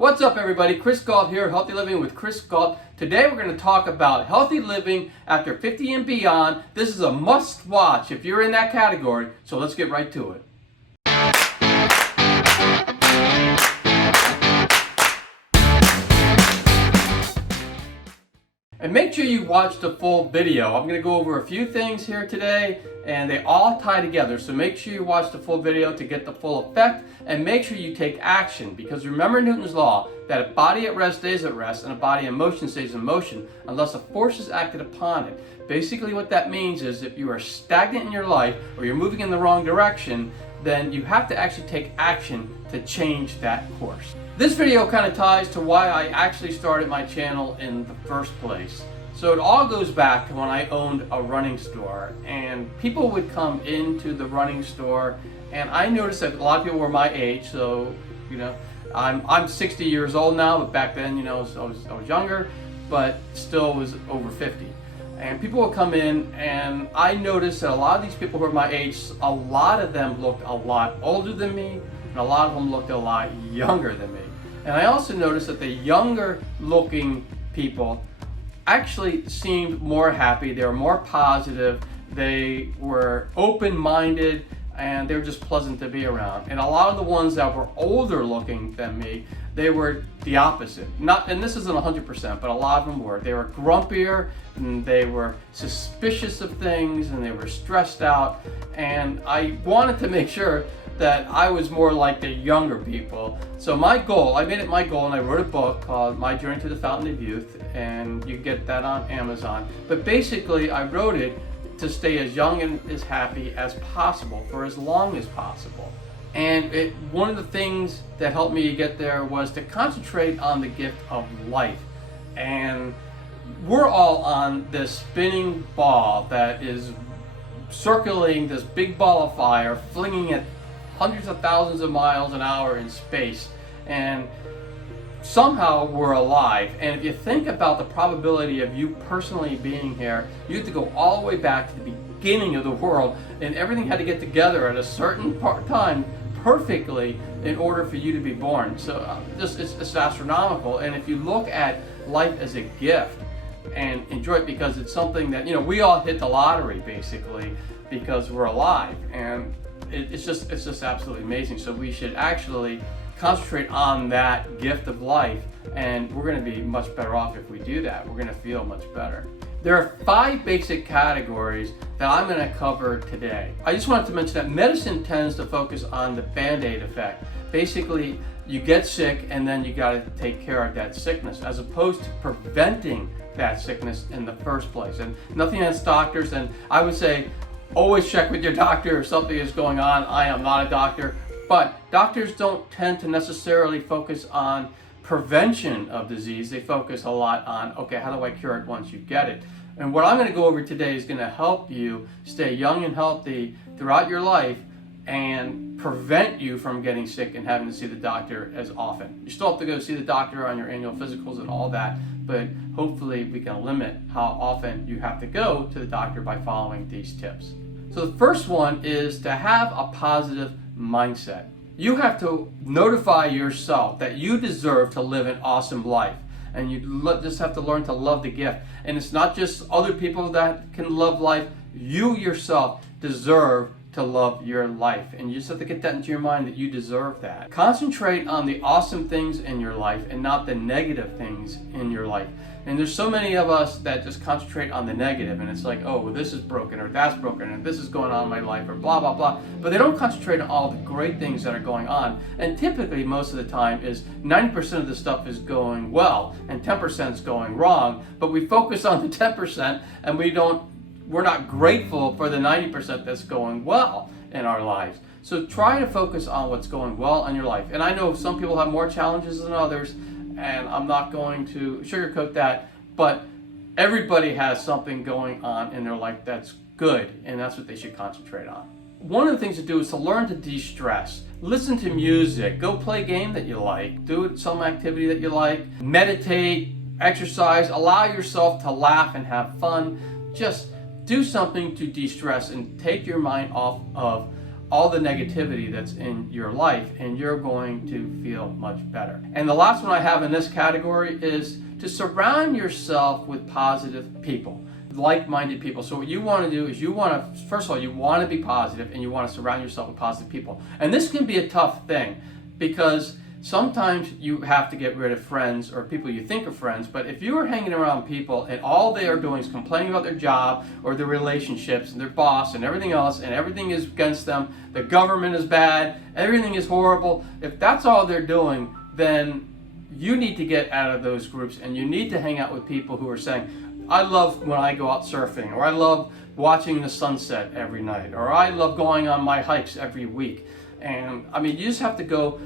What's up everybody, Chris Gault here, Healthy Living with Chris Gault. Today we're going to talk about healthy living after 50 and beyond. This is a must watch if you're in that category, so let's get right to it. And make sure you watch the full video. I'm going to go over a few things here today and they all tie together. So make sure you watch the full video to get the full effect, and make sure you take action, because remember Newton's law that a body at rest stays at rest and a body in motion stays in motion unless a force is acted upon it. Basically what that means is if you are stagnant in your life or you're moving in the wrong direction, then you have to actually take action to change that course. This video kind of ties to why I actually started my channel in the first place. So it all goes back to when I owned a running store, and people would come into the running store, and I noticed that a lot of people were my age. So I'm 60 years old now, but back then I was younger, but still was over 50. And people would come in, and I noticed that a lot of these people who were my age, a lot of them looked a lot older than me, and a lot of them looked a lot younger than me. And I also noticed that the younger looking people actually seemed more happy, they were more positive, they were open-minded, and they were just pleasant to be around. And a lot of the ones that were older looking than me, they were the opposite. And this isn't 100%, but a lot of them were. They were grumpier, and they were suspicious of things, and they were stressed out. And I wanted to make sure that I was more like the younger people. So my goal, I made it my goal, and I wrote a book called My Journey to the Fountain of Youth, and you get that on Amazon. But basically I wrote it to stay as young and as happy as possible for as long as possible. And one of the things that helped me get there was to concentrate on the gift of life. And we're all on this spinning ball that is circling this big ball of fire, flinging it hundreds of thousands of miles an hour in space, and somehow we're alive. And if you think about the probability of you personally being here, you have to go all the way back to the beginning of the world, and everything had to get together at a certain time perfectly in order for you to be born. So it's astronomical. And if you look at life as a gift and enjoy it, because it's something that we all hit the lottery basically because we're alive, and it's just absolutely amazing. So we should actually concentrate on that gift of life, and we're going to be much better off if we do that. We're going to feel much better. There are 5 basic categories that I'm going to cover today. I just wanted to mention that medicine tends to focus on the band-aid effect. Basically, you get sick and then you got to take care of that sickness, as opposed to preventing that sickness in the first place. And nothing against doctors, and I would say always check with your doctor if something is going on. I am not a doctor, but doctors don't tend to necessarily focus on prevention of disease. They focus a lot on, okay, how do I cure it once you get it? And what I'm going to go over today is going to help you stay young and healthy throughout your life and prevent you from getting sick and having to see the doctor as often. You still have to go see the doctor on your annual physicals and all that, but hopefully we can limit how often you have to go to the doctor by following these tips. So the first one is to have a positive mindset. You have to notify yourself that you deserve to live an awesome life, and you just have to learn to love the gift. And it's not just other people that can love life. You yourself deserve to love your life, and you just have to get that into your mind that you deserve that. Concentrate on the awesome things in your life and not the negative things in your life. And there's so many of us that just concentrate on the negative, and it's like, oh, well, this is broken, or that's broken, and this is going on in my life, or blah blah blah. But they don't concentrate on all the great things that are going on. And typically most of the time is 90% of the stuff is going well and 10% is going wrong, but we focus on the 10% and we're not grateful for the 90% that's going well in our lives. So try to focus on what's going well in your life. And I know some people have more challenges than others, and I'm not going to sugarcoat that, but everybody has something going on in their life that's good, and that's what they should concentrate on. One of the things to do is to learn to de-stress. Listen to music, go play a game that you like, do some activity that you like, meditate, exercise, allow yourself to laugh and have fun. Just do something to de-stress and take your mind off of all the negativity that's in your life, and you're going to feel much better. And the last one I have in this category is to surround yourself with positive people, like-minded people. So what you want to do is first of all, you want to be positive, and you want to surround yourself with positive people. And this can be a tough thing, because sometimes you have to get rid of friends or people you think are friends, but if you are hanging around people and all they are doing is complaining about their job or their relationships and their boss and everything else, and everything is against them, the government is bad, everything is horrible, if that's all they're doing, then you need to get out of those groups, and you need to hang out with people who are saying, I love when I go out surfing, or I love watching the sunset every night, or I love going on my hikes every week. And I mean, you just have to go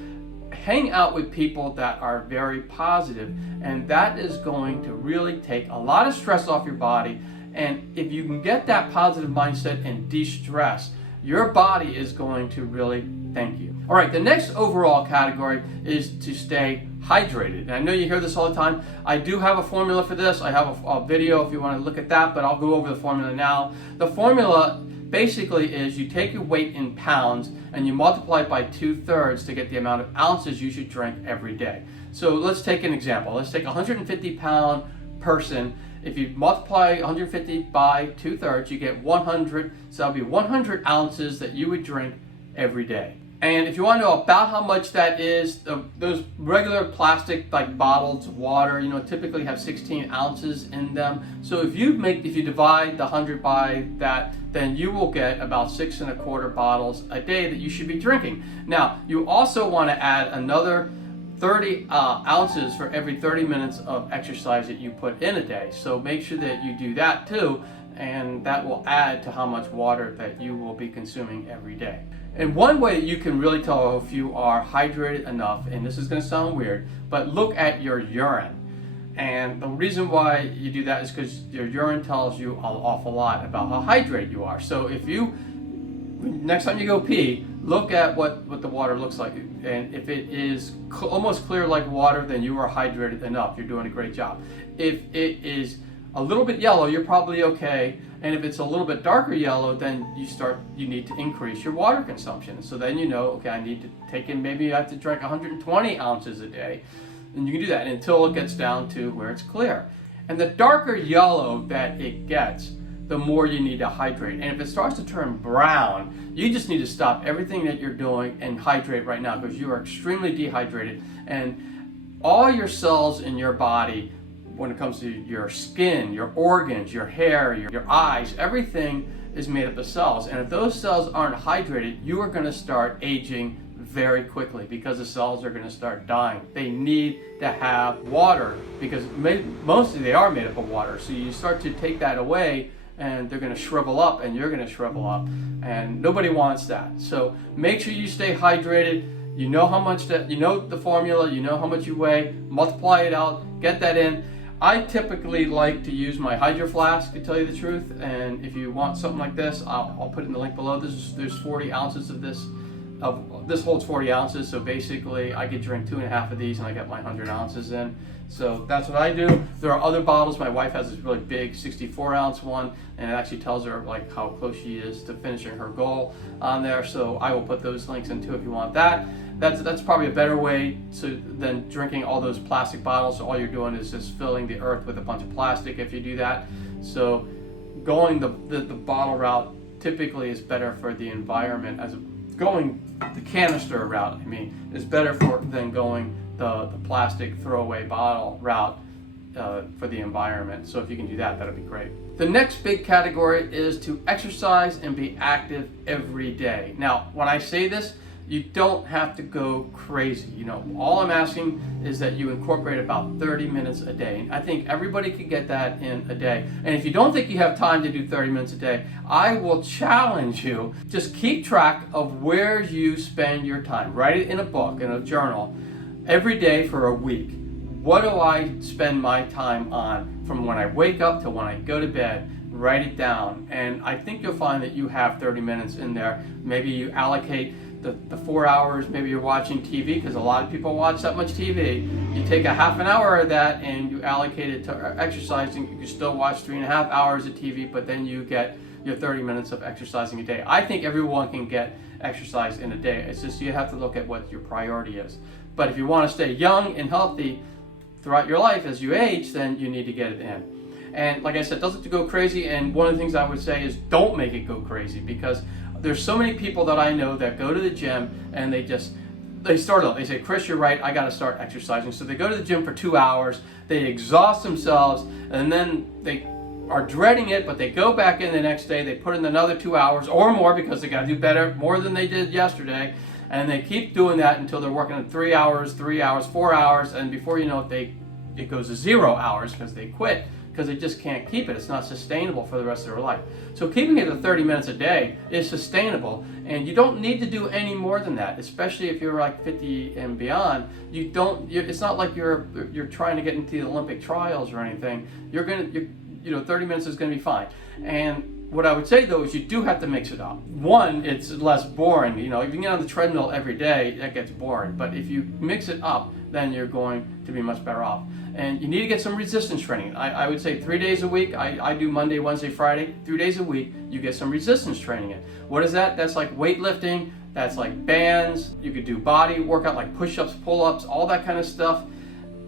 hang out with people that are very positive, and that is going to really take a lot of stress off your body. And if you can get that positive mindset and de-stress, your body is going to really thank you. All right, the next overall category is to stay hydrated. And I know you hear this all the time. I do have a formula for this. I have a video if you want to look at that, but I'll go over the formula now. The formula basically is you take your weight in pounds and you multiply it by 2/3 to get the amount of ounces you should drink every day. So let's take an example. Let's take a 150-pound person. If you multiply 150 by 2/3, you get 100. So that'll be 100 ounces that you would drink every day. And if you want to know about how much that is, those regular plastic like bottles of water, typically have 16 ounces in them. So if you divide the 100 by that, then you will get about 6 1/4 bottles a day that you should be drinking. Now, you also want to add another 30 ounces for every 30 minutes of exercise that you put in a day. So make sure that you do that too, and that will add to how much water that you will be consuming every day. And one way that you can really tell if you are hydrated enough, and this is going to sound weird, but look at your urine. And the reason why you do that is because your urine tells you an awful lot about how hydrated you are. So if next time you go pee, look at what the water looks like. And if it is almost clear like water, then you are hydrated enough. You're doing a great job. If it is a little bit yellow, you're probably okay. And if it's a little bit darker yellow, then you need to increase your water consumption. So then okay, I need to take in, maybe I have to drink 120 ounces a day. And you can do that until it gets down to where it's clear. And the darker yellow that it gets, the more you need to hydrate. And if it starts to turn brown, you just need to stop everything that you're doing and hydrate right now, because you are extremely dehydrated. And all your cells in your body, when it comes to your skin, your organs, your hair, your eyes, everything is made up of cells. And if those cells aren't hydrated, you are going to start aging very quickly, because the cells are going to start dying. They need to have water, because mostly they are made up of water. So you start to take that away, and they're going to shrivel up, and you're going to shrivel up, and nobody wants that. So make sure you stay hydrated. You know the formula, you know how much you weigh, multiply it out, get that in. I typically like to use my Hydro Flask, to tell you the truth, and if you want something like this, I'll put it in the link below. There's 40 ounces of this. This holds 40 ounces, so basically I could drink 2.5 of these and I get my 100 ounces in. So that's what I do. There are other bottles. My wife has this really big 64-ounce one, and it actually tells her like how close she is to finishing her goal on there. So I will put those links in too if you want that. That's probably a better way than drinking all those plastic bottles. So all you're doing is just filling the earth with a bunch of plastic if you do that. So going the bottle route typically is better for the environment. Going the canister route, is better than going the plastic throwaway bottle route for the environment. So if you can do that, that'll be great. The next big category is to exercise and be active every day. Now, when I say this, you don't have to go crazy. All I'm asking is that you incorporate about 30 minutes a day. And I think everybody can get that in a day. And if you don't think you have time to do 30 minutes a day, I will challenge you. Just keep track of where you spend your time. Write it in a book, in a journal, every day for a week. What do I spend my time on from when I wake up to when I go to bed? Write it down. And I think you'll find that you have 30 minutes in there. Maybe you allocate the 4 hours, maybe you're watching TV, because a lot of people watch that much TV. You take a half an hour of that and you allocate it to exercising. You can still watch 3.5 hours of TV, but then you get your 30 minutes of exercising a day. I think everyone can get exercise in a day. It's just you have to look at what your priority is. But if you want to stay young and healthy throughout your life as you age, then you need to get it in. And like I said, it doesn't have to go crazy. And one of the things I would say is don't make it go crazy, because there's so many people that I know that go to the gym and they start out, they say, Chris, you're right, I got to start exercising. So they go to the gym for 2 hours, they exhaust themselves, and then they are dreading it, but they go back in the next day, they put in another 2 hours or more because they got to do better, more than they did yesterday. And they keep doing that until they're working at 3 hours, 4 hours, and before you know it, it goes to 0 hours because they quit, because they just can't keep it. It's not sustainable for the rest of their life. So keeping it to 30 minutes a day is sustainable, and you don't need to do any more than that, especially if you're like 50 and beyond. It's not like you're trying to get into the Olympic trials or anything. 30 minutes is going to be fine. And what I would say though is you do have to mix it up. One, it's less boring. If you get on the treadmill every day, that gets boring. But if you mix it up, then you're going to be much better off. And you need to get some resistance training. I would say 3 days a week. I do Monday, Wednesday, Friday. 3 days a week, you get some resistance training in. What is that? That's like weightlifting. That's like bands. You could do body workout like push-ups, pull-ups, all that kind of stuff.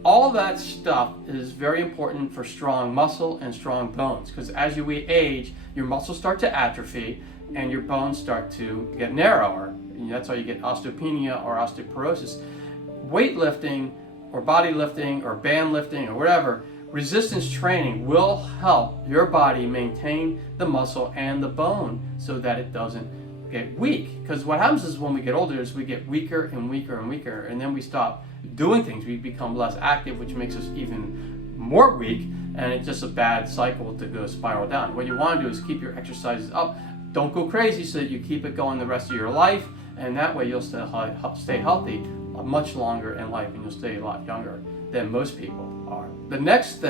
All that stuff is very important for strong muscle and strong bones, because as you age, your muscles start to atrophy and your bones start to get narrower. And that's how you get osteopenia or osteoporosis. Weightlifting or body lifting or band lifting or whatever, resistance training will help your body maintain the muscle and the bone so that it doesn't get weak. Because what happens is when we get older is we get weaker and weaker and weaker, and then we stop doing things. We become less active, which makes us even more weak, and it's just a bad cycle to go spiral down. What you want to do is keep your exercises up. Don't go crazy so that you keep it going the rest of your life, and that way you'll stay healthy much longer in life, and you'll stay a lot younger than most people are. The next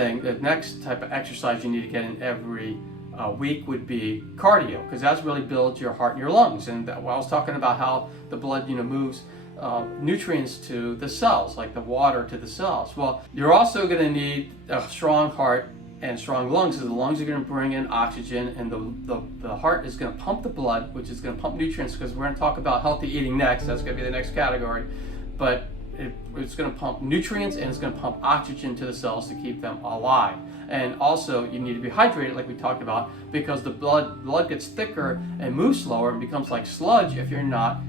type of exercise you need to get in every week would be cardio, because that really builds your heart and your lungs. And I was talking about how the blood moves nutrients to the cells, like the water to the cells. Well, you're also going to need a strong heart and strong lungs, because the lungs are going to bring in oxygen, and the heart is going to pump the blood, which is going to pump nutrients, because we're going to talk about healthy eating next. That's going to be the next category. But it's going to pump nutrients, and it's going to pump oxygen to the cells to keep them alive. And also you need to be hydrated, like we talked about, because the blood gets thicker and moves slower and becomes like sludge if you're not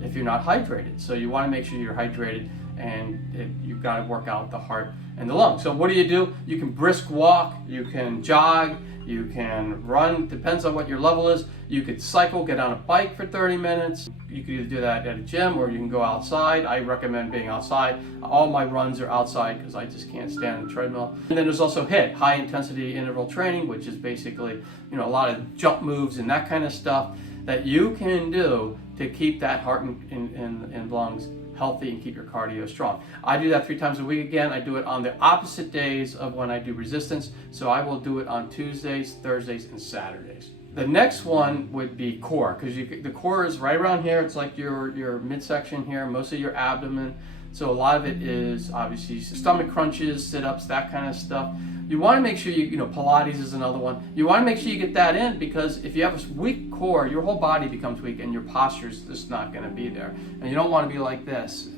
hydrated. So you want to make sure you're hydrated, and you've got to work out the heart and the lungs. So what do? You can brisk walk, you can jog, you can run, depends on what your level is. You could cycle, get on a bike for 30 minutes. You could either do that at a gym or you can go outside. I recommend being outside. All my runs are outside because I just can't stand the treadmill. And then there's also HIIT, high intensity interval training, which is basically a lot of jump moves and that kind of stuff that you can do to keep that heart and lungs healthy and keep your cardio strong. I do that 3 times a week. Again, I do it on the opposite days of when I do resistance. So I will do it on Tuesdays, Thursdays, and Saturdays. The next one would be core, because the core is right around here. It's like your midsection here, most of your abdomen. So a lot of it is obviously stomach crunches, sit-ups, that kind of stuff. You want to make sure Pilates is another one. You want to make sure you get that in, because if you have a weak core, your whole body becomes weak and your posture is just not going to be there. And you don't want to be like this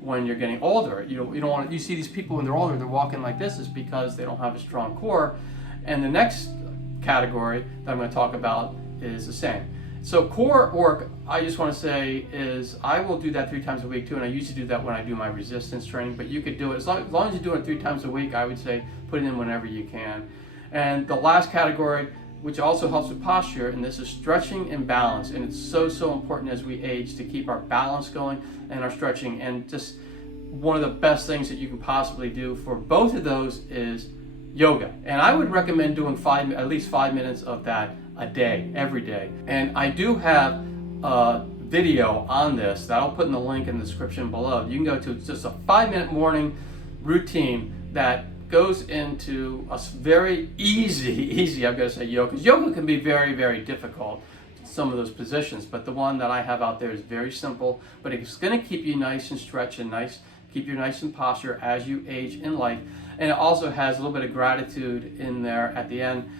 when you're getting older. You don't want. You see these people when they're older, they're walking like this, is because they don't have a strong core. And the next category that I'm going to talk about is the same. So core work, I just want to say, is I will do that 3 times a week too, and I usually do that when I do my resistance training, but you could do it, as long as you're doing it 3 times a week, I would say put it in whenever you can. And the last category, which also helps with posture, and this is stretching and balance, and it's so important as we age to keep our balance going and our stretching. And just one of the best things that you can possibly do for both of those is yoga. And I would recommend doing at least 5 minutes of that a day, every day. And I do have a video on this that I'll put in the link in the description below. You can go to, it's just a 5-minute morning routine that goes into a very easy, I'm going to say yoga, because yoga can be very difficult, some of those positions, but the one that I have out there is very simple, but it's going to keep you nice and stretched and keep you nice in posture as you age in life. And it also has a little bit of gratitude in there at the end.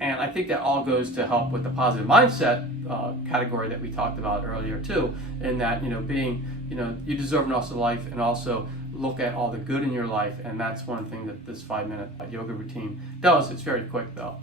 And I think that all goes to help with the positive mindset category that we talked about earlier too, in that, being, you deserve an awesome life, and also look at all the good in your life. And that's one thing that this 5-minute yoga routine does. It's very quick though.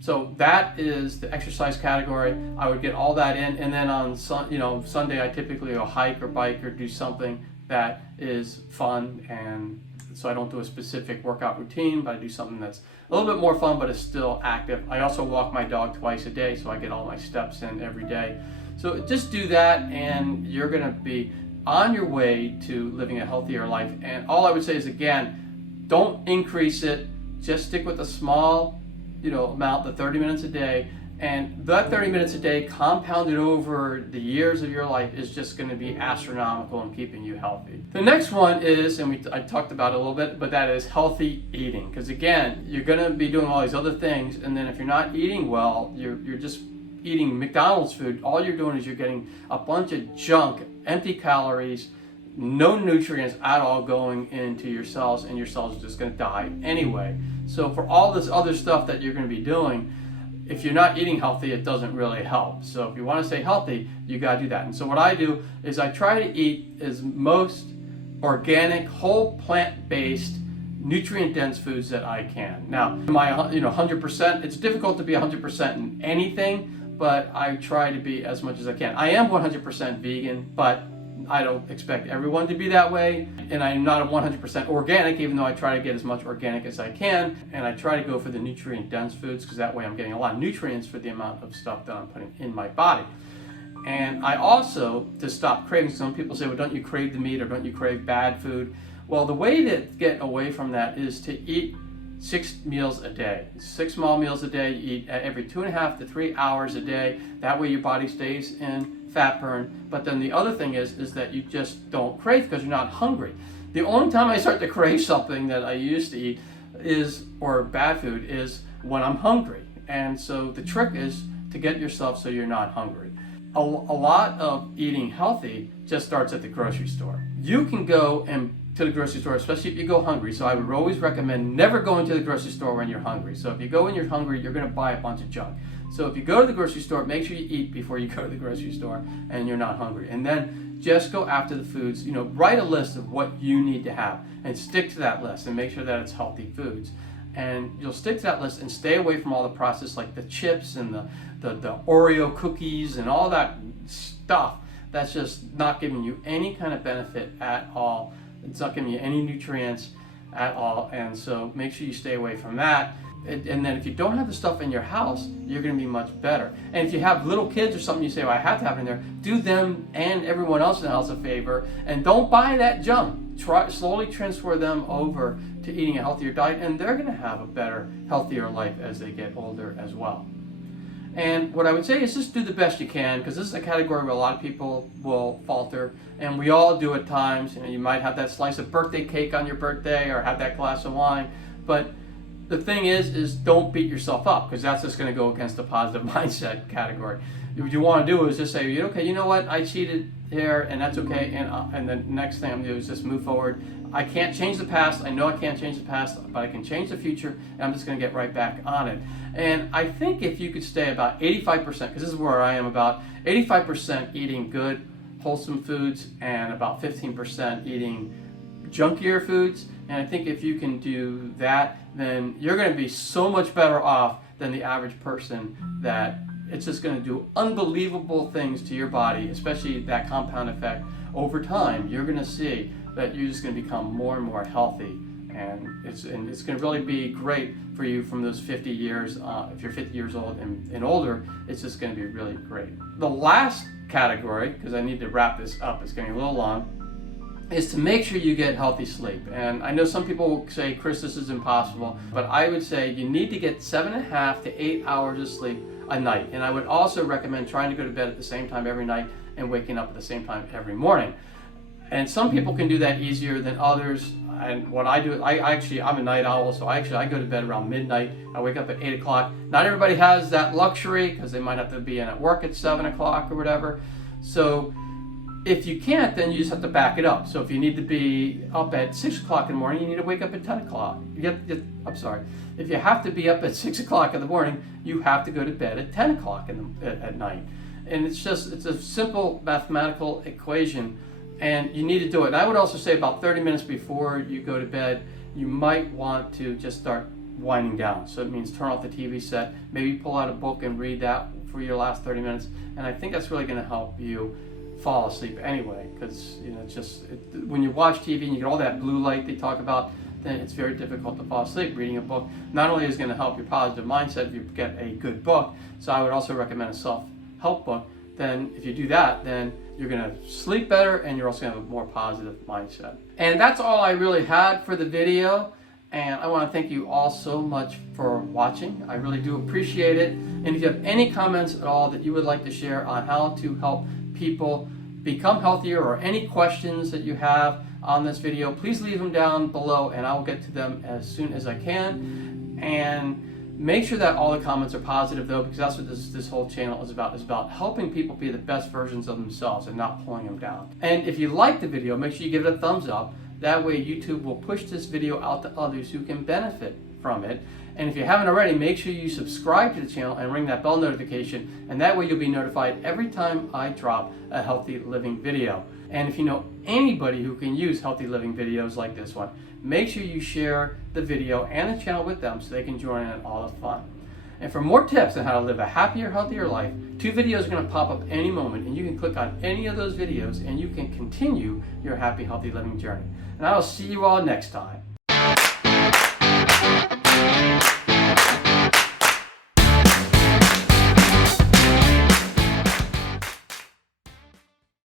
So that is the exercise category. I would get all that in, and then on Sunday I typically go hike or bike or do something that is fun. And so I don't do a specific workout routine, but I do something that's a little bit more fun but is still active. I also walk my dog twice a day, so I get all my steps in every day. So just do that, and you're gonna be on your way to living a healthier life. And all I would say is, again, don't increase it. Just stick with a small amount, the 30 minutes a day, and that 30 minutes a day compounded over the years of your life is just going to be astronomical in keeping you healthy. The next one is, and I talked about it a little bit, but that is healthy eating. Because again, you're going to be doing all these other things, and then if you're not eating well, you're just eating McDonald's food. All you're doing is you're getting a bunch of junk, empty calories, no nutrients at all going into your cells, and your cells are just going to die anyway. So for all this other stuff that you're going to be doing, if you're not eating healthy, it doesn't really help. So if you want to stay healthy, you got to do that. And so what I do is I try to eat as most organic, whole plant-based, nutrient-dense foods that I can. Now, my 100%, it's difficult to be 100% in anything, but I try to be as much as I can. I am 100% vegan, but I don't expect everyone to be that way, and I'm not 100% organic, even though I try to get as much organic as I can, and I try to go for the nutrient-dense foods, because that way I'm getting a lot of nutrients for the amount of stuff that I'm putting in my body. And I also, to stop craving, some people say, well, don't you crave the meat, or don't you crave bad food? Well, the way to get away from that is to eat 6 meals a day. 6 small meals a day. You eat every 2.5 to 3 hours a day. That way your body stays in fat burn. But then the other thing is that you just don't crave, because you're not hungry. The only time I start to crave something that I used to eat or bad food, is when I'm hungry. And so the trick is to get yourself so you're not hungry. A lot of eating healthy just starts at the grocery store. You can go to the grocery store, especially if you go hungry. So I would always recommend never going to the grocery store when you're hungry. So if you go and you're hungry, you're going to buy a bunch of junk. So if you go to the grocery store, make sure you eat before you go to the grocery store and you're not hungry. And then just go after the foods, write a list of what you need to have and stick to that list, and make sure that it's healthy foods. And you'll stick to that list and stay away from all the processed, like the chips and the Oreo cookies and all that stuff that's just not giving you any kind of benefit at all. It's not giving you any nutrients at all. And so make sure you stay away from that. And then if you don't have the stuff in your house, you're going to be much better. And if you have little kids or something, you say, well, I have to have it in there, do them and everyone else in the house a favor, and don't buy that junk. Slowly transfer them over to eating a healthier diet, and they're going to have a better, healthier life as they get older as well. And what I would say is just do the best you can, because this is a category where a lot of people will falter, and we all do at times. You might have that slice of birthday cake on your birthday, or have that glass of wine, but the thing is don't beat yourself up, because that's just going to go against the positive mindset category. What you want to do is just say, okay, you know what, I cheated here, and that's okay, and the next thing I'm going to do is just move forward. I can't change the past. I know I can't change the past, but I can change the future, and I'm just going to get right back on it. And I think if you could stay about 85%, because this is where I am, about 85% eating good, wholesome foods, and about 15% eating junkier foods. And I think if you can do that, then you're going to be so much better off than the average person, that it's just going to do unbelievable things to your body, especially that compound effect. Over time, you're going to see that you're just going to become more and more healthy. And it's going to really be great for you from those 50 years. If you're 50 years old and older, it's just going to be really great. The last category, because I need to wrap this up, it's getting a little long, is to make sure you get healthy sleep. And I know some people will say, Chris, this is impossible, but I would say you need to get 7.5 to 8 hours of sleep a night. And I would also recommend trying to go to bed at the same time every night and waking up at the same time every morning. And some people can do that easier than others. And what I do, I'm a night owl, so I go to bed around midnight. I wake up at 8 o'clock. Not everybody has that luxury, because they might have to be in at work at 7 o'clock or whatever. So If you can't, then you just have to back it up. So if you need to be up at 6 o'clock in the morning, you need to wake up at 10 o'clock. I'm sorry. If you have to be up at 6 o'clock in the morning, you have to go to bed at 10 o'clock at night. And it's a simple mathematical equation, and you need to do it. And I would also say about 30 minutes before you go to bed, you might want to just start winding down. So it means turn off the TV set, maybe pull out a book and read that for your last 30 minutes. And I think that's really going to help you fall asleep anyway, because when you watch TV and you get all that blue light they talk about, then it's very difficult to fall asleep. Reading a book not only is going to help your positive mindset if you get a good book, so I would also recommend a self-help book. Then if you do that, then you're going to sleep better and you're also going to have a more positive mindset. And that's all I really had for the video. And I want to thank you all so much for watching. I really do appreciate it. And if you have any comments at all that you would like to share on how to help people become healthier, or any questions that you have on this video, please leave them down below and I will get to them as soon as I can. And make sure that all the comments are positive though, because that's what this whole channel is about helping people be the best versions of themselves and not pulling them down. And if you like the video, make sure you give it a thumbs up. That way YouTube will push this video out to others who can benefit from it. And if you haven't already, make sure you subscribe to the channel and ring that bell notification, and that way you'll be notified every time I drop a healthy living video. And if you know anybody who can use healthy living videos like this one, make sure you share the video and the channel with them so they can join in all the fun. And for more tips on how to live a happier, healthier life, 2 videos are going to pop up any moment, and you can click on any of those videos and you can continue your happy, healthy living journey. And I will see you all next time.